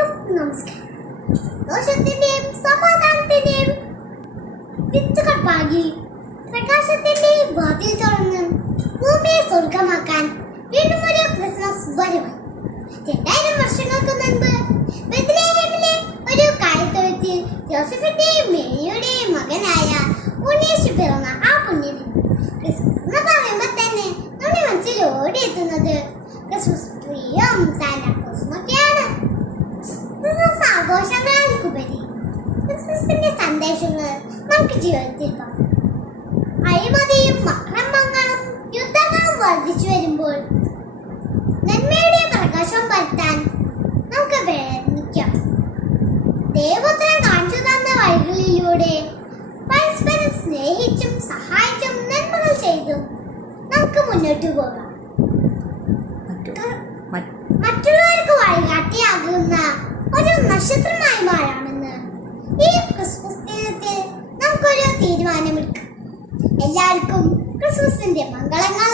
എല്ലാവർക്കും നമസ്കാരം. സന്തോഷത്തിന്റെയും സമാധാനത്തിന്റെയും വിത്തുകൾ പാകി പ്രകാശത്തിന്റെ വാതിൽ തുറന്ന് ഭൂമിയെ സ്വർഗമാക്കാൻ വീണ്ടും ഒരു ക്രിസ്മസ് വരവ്. 2000 വർഷങ്ങൾക്ക് മുൻപ് ബെത്ലഹേമിലെ ഒരു കാലിത്തൊഴുത്തിൽ ജോസഫിന്റെയും മേരിയുടെയും മകനായ ഉണ്ണീശു പിറന്ന ആ പുണ്യദിനം ക്രിസ്മസ് എന്ന് പറയുമ്പോൾ തന്നെ നമ്മുടെ മനസ്സിൽ ഓടിയെത്തുന്നത് ക്രിസ്മസ് ട്രീയും സാന്റാക്ലോസും ഒക്കെയാണ്. ക്രിസ്മസ് ആഘോഷങ്ങൾക്കുപരി ക്രിസ്മസിന്റെ സന്ദേശങ്ങൾ നമുക്ക് ജീവിതത്തിൽ കാണാം. അഴിമതിയും അക്രമങ്ങളും യുദ്ധങ്ങളും വർദ്ധിച്ചു വരുമ്പോൾ നന്മയുടെ പ്രകാശം പരത്താൻ നമുക്ക് പ്രയത്നിക്കാം. ദൈവപുത്രൻ കാണിച്ചു തന്ന വഴികളിലൂടെ പരസ്പരം സ്നേഹിച്ചും സഹായിച്ചും നന്മകൾ ചെയ്തും നമുക്ക് മുന്നോട്ട് പോകാം. മറ്റുള്ളവർക്ക് വഴികാട്ടിയാകുന്ന ഒരു നക്ഷത്രമായി മാറാമെന്ന് ഈ ക്രിസ്മസ് ദിനത്തിൽ നമുക്കൊരു തീരുമാനമെടുക്കാം. എല്ലാവർക്കും ക്രിസ്മസിന്റെ മംഗളങ്ങൾ